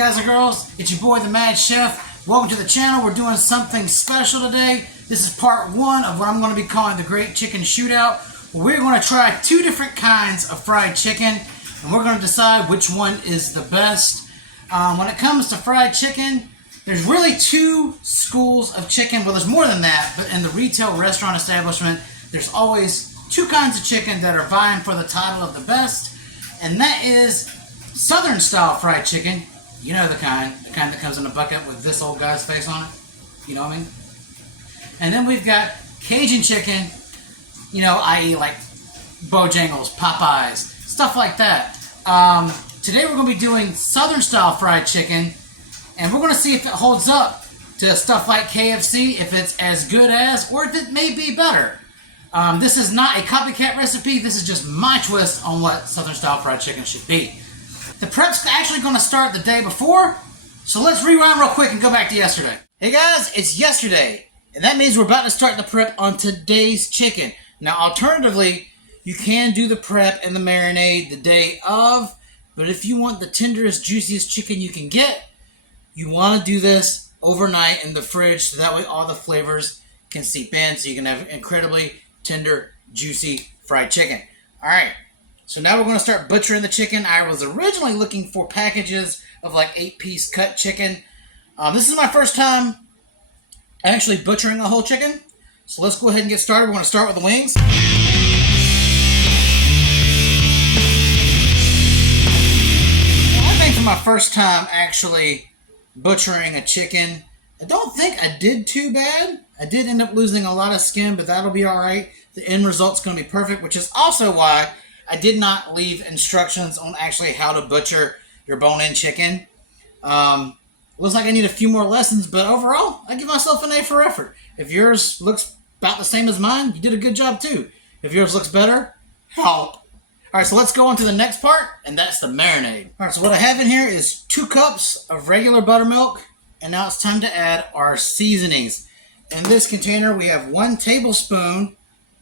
guys and girls, it's your boy the Mad Chef. Welcome to the channel. We're doing something special today. This is part one of what I'm going to be calling the Great Chicken Shootout. We're going to try two different kinds of fried chicken, and we're going to decide which one is the best. When it comes to fried chicken, there's really two schools of chicken. Well, there's more than that, but in the retail restaurant establishment, there's always two kinds of chicken that are vying for the title of the best, and that is Southern style fried chicken. You know the kind that comes in a bucket with this old guy's face on it. You know what I mean? And then we've got Cajun chicken, you know, i.e. like Bojangles, Popeyes, stuff like that. Today we're going to be doing Southern style fried chicken, and we're going to see if it holds up to stuff like KFC, if it's as good as, or if it may be better. This is not a copycat recipe. This is just my twist on what Southern style fried chicken should be. The prep's actually going to start the day before, so let's rewind real quick and go back to yesterday. Hey guys, it's yesterday, and that means we're about to start the prep on today's chicken. Now, alternatively, you can do the prep and the marinade the day of, but if you want the tenderest, juiciest chicken you can get, you want to do this overnight in the fridge, so that way all the flavors can seep in, so you can have incredibly tender, juicy fried chicken. All right. So now we're going to start butchering the chicken. I was originally looking for packages of like 8-piece cut chicken. This is my first time actually butchering a whole chicken. So let's go ahead and get started. We're going to start with the wings. I think for my first time actually butchering a chicken, I don't think I did too bad. I did end up losing a lot of skin, but that'll be all right. The end result's going to be perfect, which is also why I did not leave instructions on actually how to butcher your bone-in chicken. Looks like I need a few more lessons, but overall, I give myself an A for effort. If yours looks about the same as mine, you did a good job too. If yours looks better, help. All right, so let's go on to the next part, and that's the marinade. All right, so what I have in here is 2 cups of regular buttermilk, and now it's time to add our seasonings. In this container, we have 1 tablespoon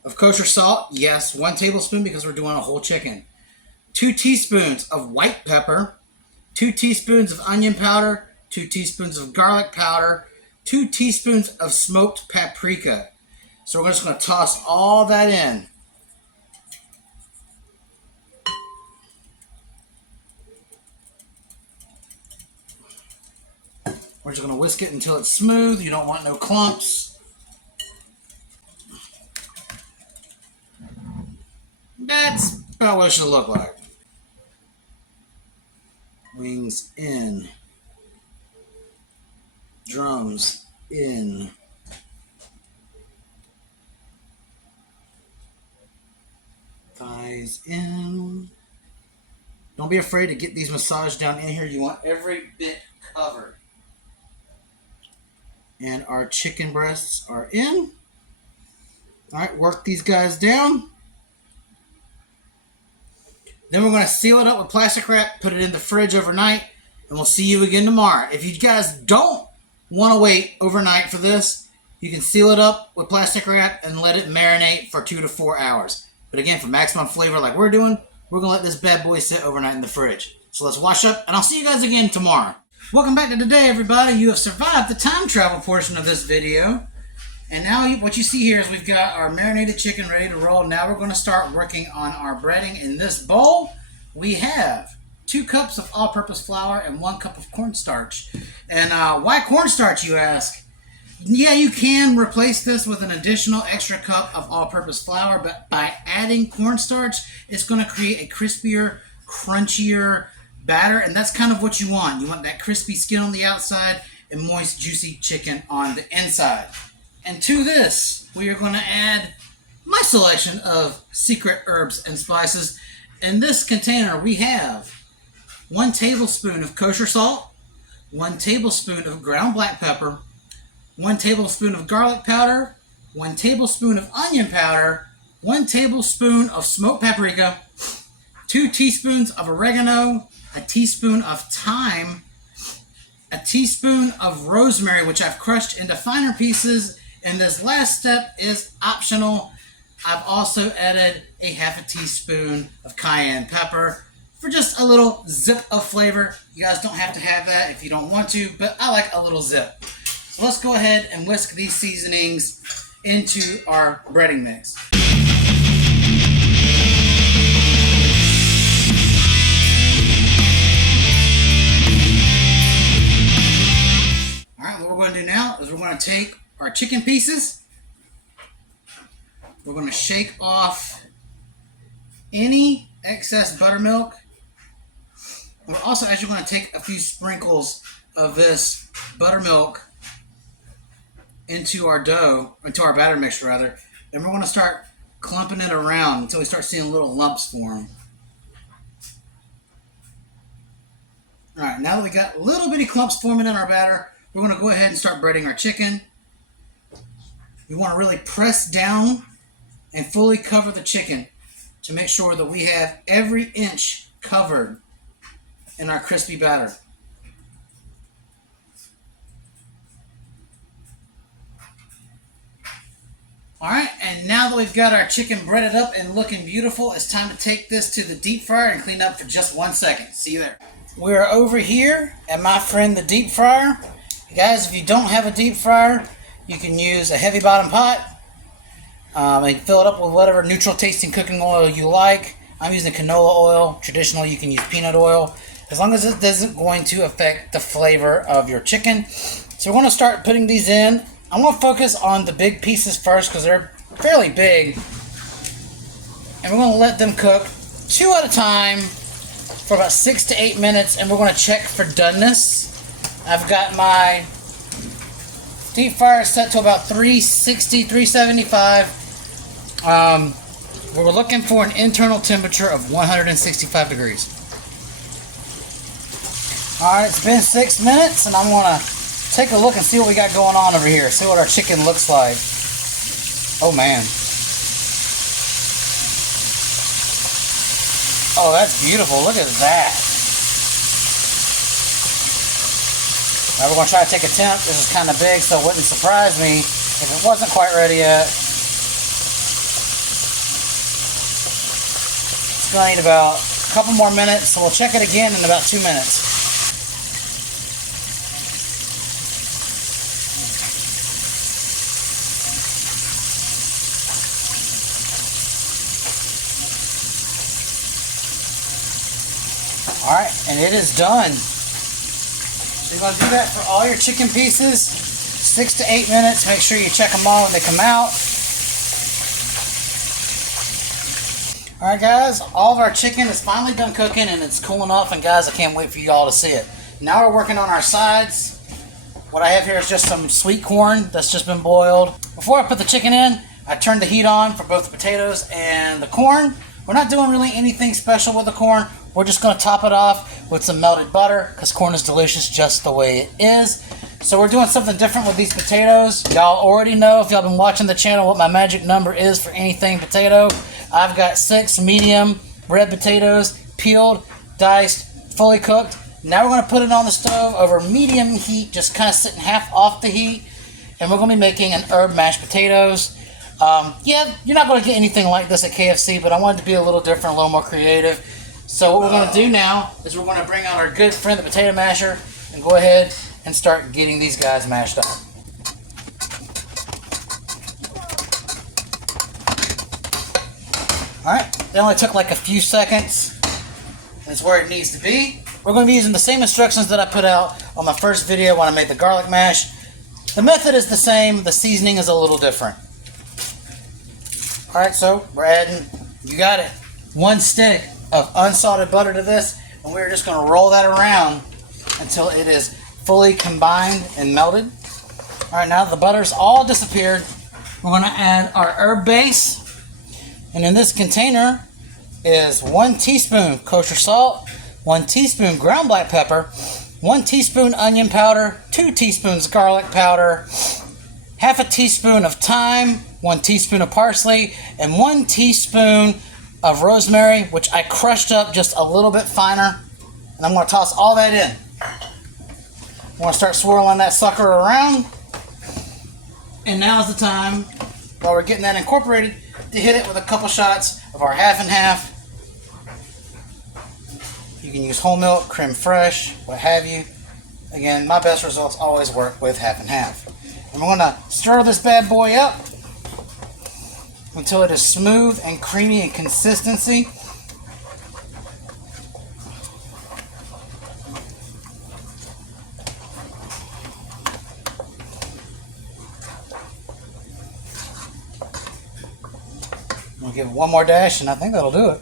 of kosher salt. Yes, 1 tablespoon because we're doing a whole chicken. 2 teaspoons of white pepper. 2 teaspoons of onion powder. 2 teaspoons of garlic powder. 2 teaspoons of smoked paprika. So we're just going to toss all that in. We're just going to whisk it until it's smooth. You don't want no clumps. That's about what it should look like. Wings in. Drums in. Thighs in. Don't be afraid to get these massaged down in here. You want every bit covered. And our chicken breasts are in. All right, work these guys down. Then we're going to seal it up with plastic wrap, put it in the fridge overnight, and we'll see you again tomorrow. If you guys don't want to wait overnight for this, you can seal it up with plastic wrap and let it marinate for 2 to 4 hours. But again, for maximum flavor like we're doing, we're going to let this bad boy sit overnight in the fridge. So let's wash up, and I'll see you guys again tomorrow. Welcome back to today, everybody. You have survived the time travel portion of this video. And now what you see here is we've got our marinated chicken ready to roll. Now we're going to start working on our breading. In this bowl, we have 2 cups of all-purpose flour and 1 cup of cornstarch. And why cornstarch, you ask? Yeah, you can replace this with an additional extra cup of all-purpose flour, but by adding cornstarch, it's going to create a crispier, crunchier batter, and that's kind of what you want. You want that crispy skin on the outside and moist, juicy chicken on the inside. And to this, we are going to add my selection of secret herbs and spices. In this container, we have 1 tablespoon of kosher salt, 1 tablespoon of ground black pepper, 1 tablespoon of garlic powder, 1 tablespoon of onion powder, 1 tablespoon of smoked paprika, 2 teaspoons of oregano, a teaspoon of thyme, a teaspoon of rosemary, which I've crushed into finer pieces. And this last step is optional. I've also added a 1/2 teaspoon of cayenne pepper for just a little zip of flavor. You guys don't have to have that if you don't want to, but I like a little zip. So let's go ahead and whisk these seasonings into our breading mix. Alright, what we're going to do now is we're going to take our chicken pieces. We're going to shake off any excess buttermilk. We're also actually going to take a few sprinkles of this buttermilk into our dough, into our batter mix rather. Then we're going to start clumping it around until we start seeing little lumps form. Alright, now that we got little bitty clumps forming in our batter, we're going to go ahead and start breading our chicken. You want to really press down and fully cover the chicken to make sure that we have every inch covered in our crispy batter. Alright, and now that we've got our chicken breaded up and looking beautiful, it's time to take this to the deep fryer and clean up for just 1 second. See you there. We're over here at my friend the deep fryer. Guys, if you don't have a deep fryer, you can use a heavy bottom pot and fill it up with whatever neutral tasting cooking oil you like. I'm using canola oil. Traditionally, you can use peanut oil, as long as it isn't going to affect the flavor of your chicken. So we're going to start putting these in. I'm going to focus on the big pieces first because they're fairly big. And we're going to let them cook 2 at a time for about 6 to 8 minutes, and we're going to check for doneness. I've got my deep fryer set to about 360, 375. We're looking for an internal temperature of 165 degrees. Alright, it's been 6 minutes, and I'm going to take a look and see what we got going on over here. See what our chicken looks like. Oh man. Oh, that's beautiful. Look at that. Now we're going to try to take a temp. This is kind of big, so it wouldn't surprise me if it wasn't quite ready yet. It's going to need about a couple more minutes, so we'll check it again in about 2 minutes. Alright, and it is done. So you're going to do that for all your chicken pieces. 6 to 8 minutes. Make sure you check them all when they come out. Alright guys, all of our chicken is finally done cooking and it's cooling off, and guys, I can't wait for you all to see it. Now we're working on our sides. What I have here is just some sweet corn that's just been boiled. Before I put the chicken in, I turned the heat on for both the potatoes and the corn. We're not doing really anything special with the corn. We're just going to top it off with some melted butter because corn is delicious just the way it is. So we're doing something different with these potatoes. Y'all already know, if y'all been watching the channel, what my magic number is for anything potato. I've got 6 medium red potatoes, peeled, diced, fully cooked. Now we're going to put it on the stove over medium heat, just kind of sitting half off the heat. And we're going to be making an herb mashed potatoes. Yeah, you're not going to get anything like this at KFC, but I wanted to be a little different, a little more creative. So what we're going to do now is we're going to bring out our good friend, the potato masher, and go ahead and start getting these guys mashed up. Alright, it only took like a few seconds. That's where it needs to be. We're going to be using the same instructions that I put out on my first video when I made the garlic mash. The method is the same, the seasoning is a little different. Alright, so we're adding, you got it, 1 stick of unsalted butter to this, and we're just going to roll that around until it is fully combined and melted. Alright, now that the butter's all disappeared, we're going to add our herb base, and in this container is 1 teaspoon kosher salt, 1 teaspoon ground black pepper, 1 teaspoon onion powder, 2 teaspoons garlic powder, half a teaspoon of thyme, 1 teaspoon of parsley, and 1 teaspoon of rosemary, which I crushed up just a little bit finer. And I'm going to toss all that in. I'm going to start swirling that sucker around. And now's the time, while we're getting that incorporated, to hit it with a couple shots of our half and half. can use whole milk, creme fraiche, what have you. Again, my best results always work with half and half. And we're going to stir this bad boy up until it is smooth and creamy in consistency. We'll give it one more dash, and I think that'll do it.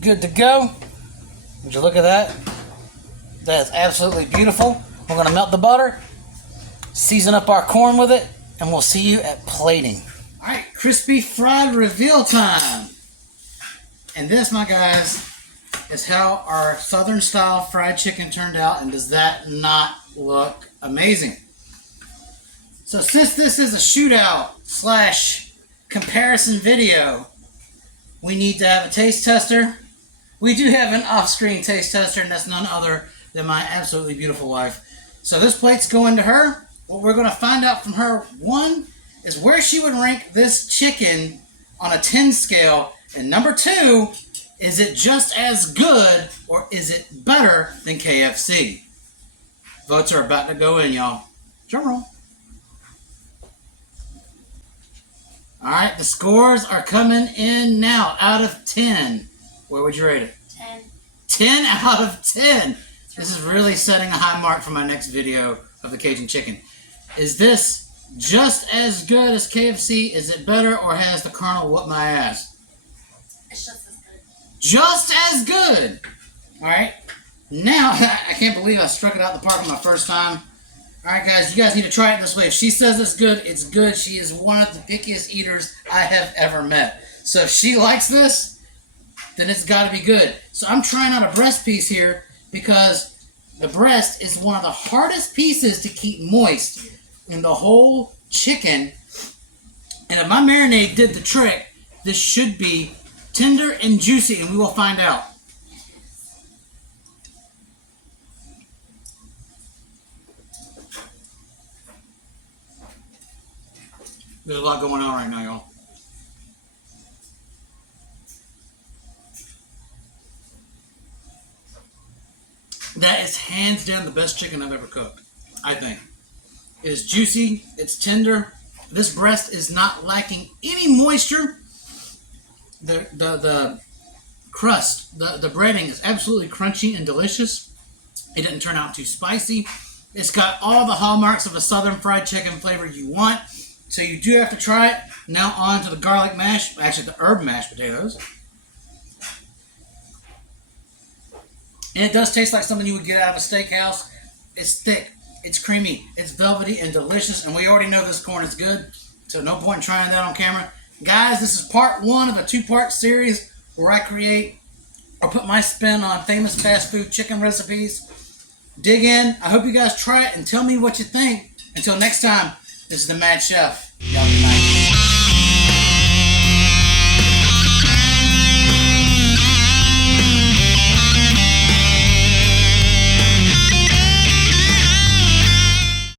Good to go. Would you look at that? That is absolutely beautiful. We're going to melt the butter, season up our corn with it, and we'll see you at plating. Alright, crispy fried reveal time. And this, my guys, is how our southern style fried chicken turned out. And does that not look amazing? So since this is a shootout / comparison video, we need to have a taste tester. We do have an off-screen taste tester, and that's none other than my absolutely beautiful wife. So this plate's going to her. What we're going to find out from her, one, is where she would rank this chicken on a 10 scale. And number two, is it just as good or is it better than KFC? Votes are about to go in, y'all. Drum roll. Alright, the scores are coming in now. Out of 10. Where would you rate it? 10. 10 out of 10. This is really setting a high mark for my next video of the Cajun chicken. Is this just as good as KFC? Is it better, or has the Colonel whooped my ass? It's just as good. Just as good! Alright. Now, I can't believe I struck it out the park on my first time. Alright guys, you guys need to try it this way. If she says it's good, it's good. She is one of the pickiest eaters I have ever met. So if she likes this, then it's got to be good. So I'm trying out a breast piece here because the breast is one of the hardest pieces to keep moist in the whole chicken. And if my marinade did the trick, this should be tender and juicy, and we will find out. There's a lot going on right now, y'all. That is hands down the best chicken I've ever cooked, I think. It is juicy, it's tender. This breast is not lacking any moisture. The crust, the breading is absolutely crunchy and delicious. It didn't turn out too spicy. It's got all the hallmarks of a southern fried chicken flavor you want. So you do have to try it. Now on to the garlic mash, actually the herb mashed potatoes. And it does taste like something you would get out of a steakhouse. It's thick, it's creamy, it's velvety and delicious, and we already know this corn is good, so no point in trying that on camera. Guys, this is part one of a two-part series where I create or put my spin on famous fast food chicken recipes. Dig in. I hope you guys try it and tell me what you think. Until next time, this is the Mad Chef. Y'all good night.